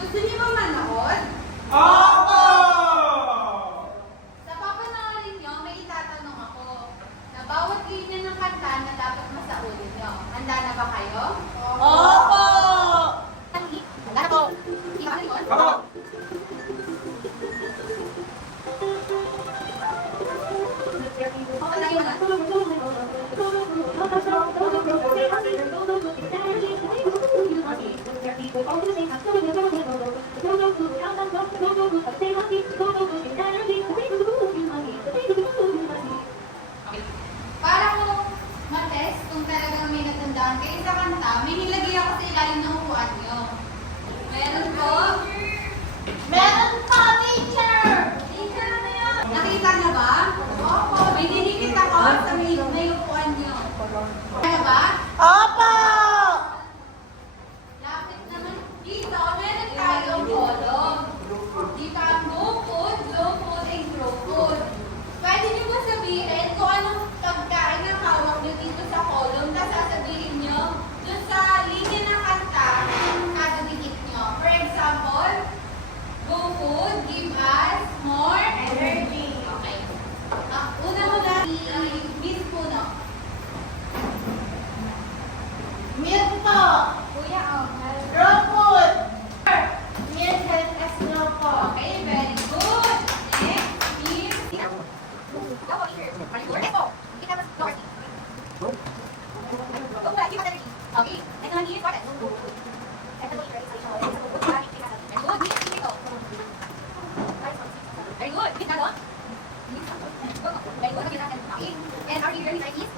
Gusto niyo ba manood? Opo! Sa papanoorin niyo, may itatanong ako na bawat linya ng kanta na dapat masaulin niyo. Handa na ba kayo? Opo! Handa na po. Iwan yun? Opo! Handa yun na? Para ko matest kung talagang may natandaan kayo sa kanta, may nilagay ako sa ilalim ng upuan niyo. Meron po? Meron po, teacher! Teacher, ano yan? Nakita niyo ba? Opo. May dinikit ako sa may upuan niyo. Kaya ba? Opo! Lapit naman. Dito, meron tayong column. Dito ang go food, low food, and grow food. Pwede niyo ba sabihin kung anong pagkain ang hawak niyo dito sa column, tapos sasabihin niyo dun sa linya ng kanta, kada dikit niyo. For example, go food, give us more energy. Okay. Una-una, Miss Puno. Milk po! Kuya, oh. Raw food! Milk help us now po. Okay, very good. Next is... Okay, next one is cotton. Very good. Very good. Very good. Okay. And are you very nice?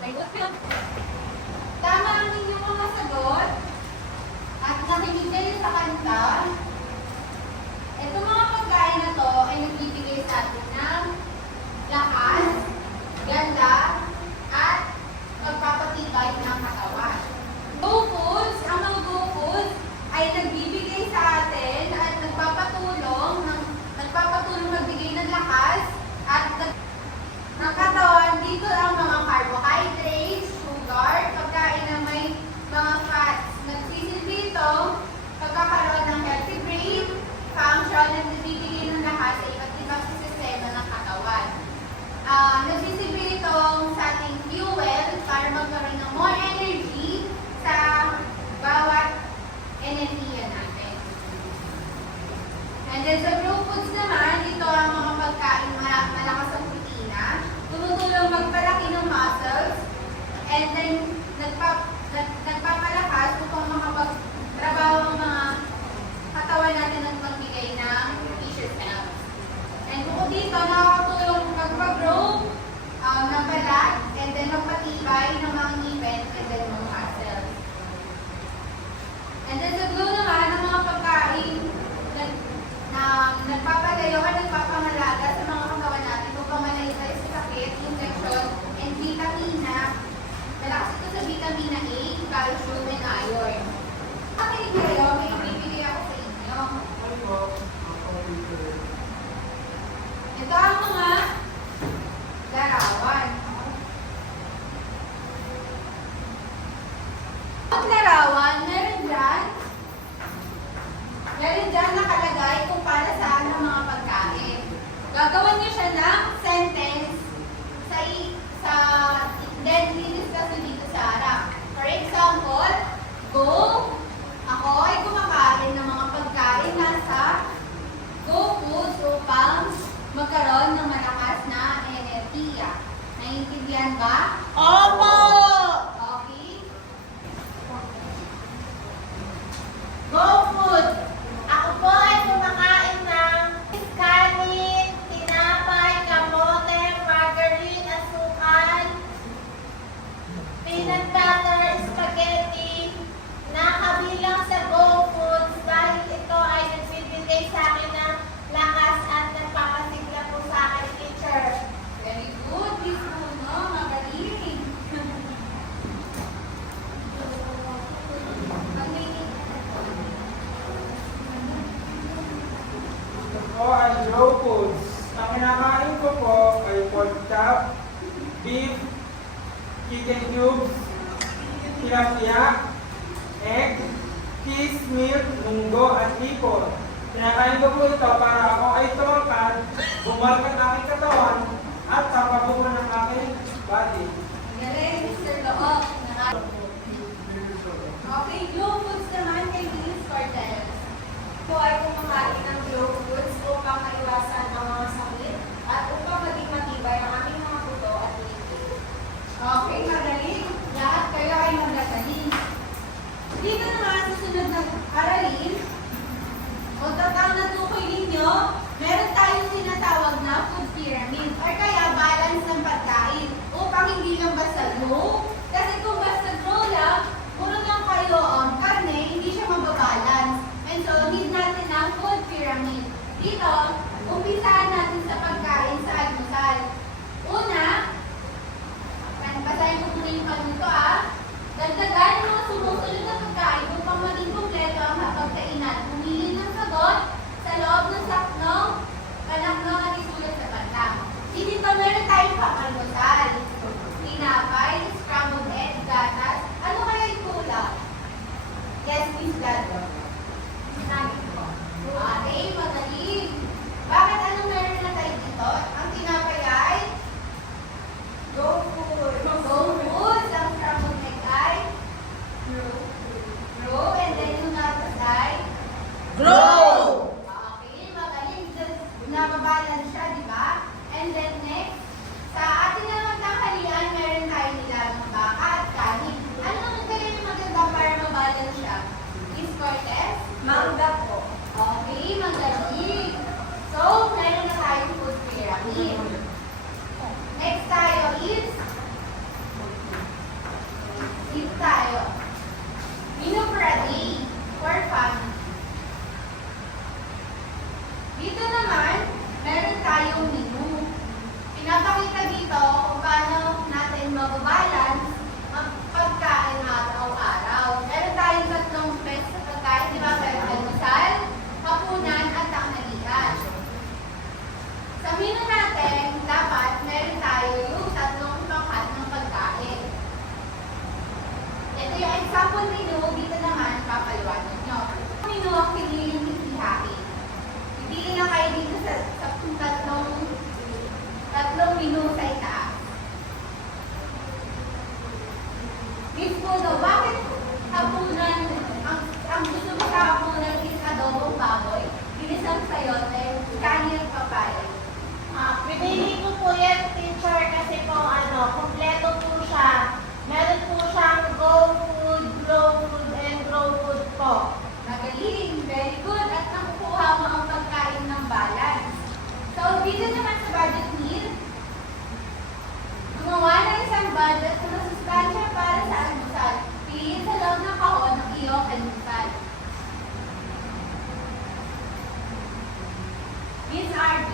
Very good. Tama ang inyong mga sagot. At nakinig kayo sa kanta. Itong mga pagkain na to ay nagbibigay sa atin ng lakas, ganda, at pagpapatibay ng katawan. Go foods, ang mga go foods ay nagbibigay sa atin at nagpapatulong magbigay ng lakas at ng katawan. Dito ang mga carbohydrates, sugar, pagkain na may mga fats. Nagsisilbi ito pagkakaroon ng healthy brain, function, at nagbibigay ng lakas sa iba't ibang sistema ng katawan. Nagsisilbi itong sa ating fuel para magkaroon ng more energy sa bawat enerhiya natin. And then sa grow foods naman, ito ang mga pagkain malakas ang protina, tumutulong magpalaki ng muscles, and then nagpapalakas upang makapagtrabaho ang mga katawan natin at magbigay ng tissue cells. And bukod dito, nakakatulong magpa-grow ng balat, and then magpatibay ng mga ngipin, and then mga muscles. And then sa glue naman, ang mga pagkain na nagpapalayo at nagpapamalaga sa mga katawan natin upang malayo tayo sa sakit, infection, and vitamina. Malakas ito sa vitamina A, calcium, and iron. Pakinig kayo, may ibibigay ako sa inyo. Ito ang mga larawan. Ang larawan, meron dyan nakalagay kung para saan ang mga pagkain. Gagawan niyo siya ng sentence then didiscuss nyo dito sa harap. For example, go, ako ay kumakain ng mga pagkain nasa go foods upang magkaroon ng malakas na enerhiya. Naiintindihan ba? Opo! Okay. Go food! Ako po ay kumakain ng kanin, tinapay, kamote, margarine, asukal, peanut butter, spaghetti, na kabilang sa go foods dahil ito ay nagbibigay sa akin ng lakas at nagpapasigla po sa akin, teacher. Very good. Miss Bruno, magaling. Ito po ay raw foods. Ang kinakain ko po ay pork chop, beef, chicken cubes, tilapia, egg, cheese, milk, munggo, at hipon. Kinakain ko po ito para ako ay tumakan, bumalak ang aking katawan, at papabuo ng aking body. Galing, Mr. Loo. Okay, Glow Foods naman kay Miss Cortez. Po ay kumakain ng Glow Foods upang maiwasan ang mga sakit at upang maging matibay ang aming mga buto at ngipin. Okay, magaling. Lahat kayo ay magagaling. Dito naman sa sunod na aralin, o tatang natukoy ninyo, meron tayong tinatawag na food pyramid or kaya balance ng pagkain upang hindi lang basta grow. Kasi kung basta grow lang, puro lang kayo karne, hindi siya mababalance. And so, need natin ng food pyramid. Dito, umpisahan natin sa pagkain sa almusal. Una, basahin ko muna yung panuto dagdagan ang mga sumusunod na pagkain upang maging kumpleto ang hapagkainan. Pumili ng sagot sa loob ng saknong, panaknong at isulat sa banda. Dito meron tayong pang-almusal. Tinapay, scrambled egg, gatas. Ano kaya yung kulang? Yes, Miss Dado. Sinabi ko. Okay, magaling. Bakit anong meron na tayo dito? Ang tinapay ay Go Foods! Go Foods. Ang scrambled egg ay grow. And then yung gatas ay Grow! okay, magaling. Nababalance siya, di ba? And then next, sa ating naman tanghalian, meron tayo nilagang baka at kanin. Ano ang kaya yung maganda para mabalance siya? Miss Cortez? Mangga po. Okay, magaling. So, meron na tayong food pyramid. Next tayo is eat tayo. Menu for a day for fun. Dito naman, meron tayong menu. Pinapakita dito kung paano natin mababalance ang pagkain araw-araw. Meron tayong tatlong best sa pagkain, di ba? Meron almusal, hapunan, at tanghalian. Sa menu natin, dapat meron tayo yung tatlong pangkat ng pagkain. Ito yung example menu, dito naman, papaliwanag nyo. Ang menu ang piniling ihahin. Pipili na kayo dito sa tatlong menu sa itaas. Miss Pudo, bakit hapunan, ang gusto mo sa hapunan is adobong baboy, ginisang sayote, kanin at papaya? Pinili ko po yan, teacher, kasi po kompleto po siya. Meron po siyang Go Food, Grow Food, and Grow Food po. Magaling, very good, at nakukuha mo ang pagkain ng balance. So, dito naman sa budget meal, gumawa ng isang budget na masustansya para sa almusal. Piliin sa loob ng kahon ng iyong almusal. Miss RB,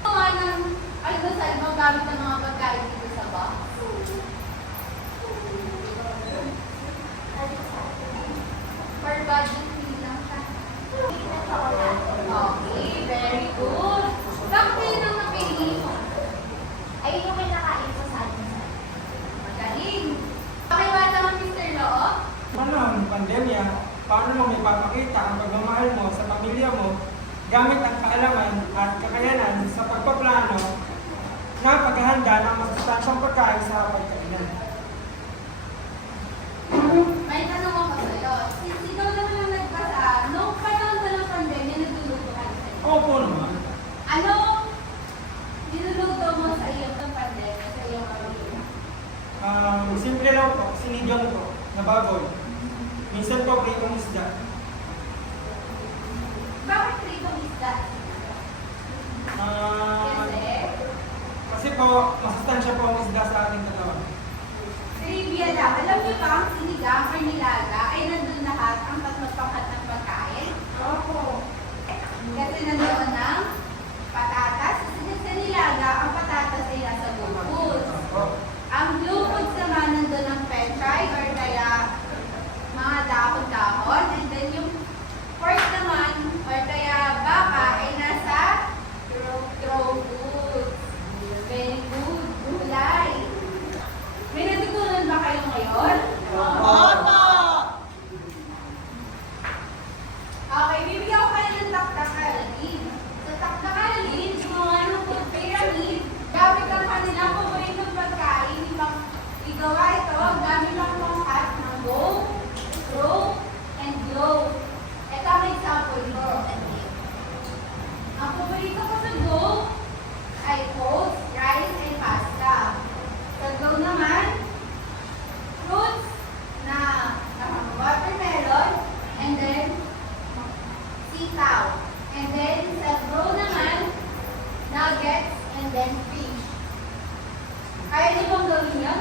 gumawa ng almusal mo gamit ang mga pagkain dito sa box. For budget meal lang siya. Okay, very good. Bakit yun ang napili mo? Ay, yung may nakain ko sa atin. Magaling. Okay ba naman, Mr. Loo? Paano ang pandemya? Paano mo ipapakita ang pagmamahal mo sa pamilya mo gamit ang kaalaman at kakayanan sa pagpaplano na paghahanda ng masustansyang pagkain sa pagkainan? May tanong ako sa'yo. Since ikaw naman ang nagbasa, nung panahon ba ng pandemya, nagluluto ka na sa'yo? Opo naman. Ano niluluto mo sa iyong pandemya, sa iyong pamilya? Simple lang po, sinigang po, na baboy. Minsan po, pritong isda. Bakit pritong isda? Kasi, Kasi po, masustansya po ang isda sa ating katawan. trivia lang. Alam niyo ba ang sinigang or nilaga ay nandun lahat ang tatlong pangkat ng pagkain? Opo. Kasi nandoon ng patatas. Kasi sa nilaga, ang patatas ay nasa gulfoods. Opo. Ang blue foods naman nandun ng pechay or kaya mga dahon-dahon. And then yung pork naman or kaya baka ay nasa raw foods. Very good. Gulay. May natutunan ba kayo ngayon? Opo! And then, sa bro naman, nuggets, and then fish. Kaya niyo bang gawin yan?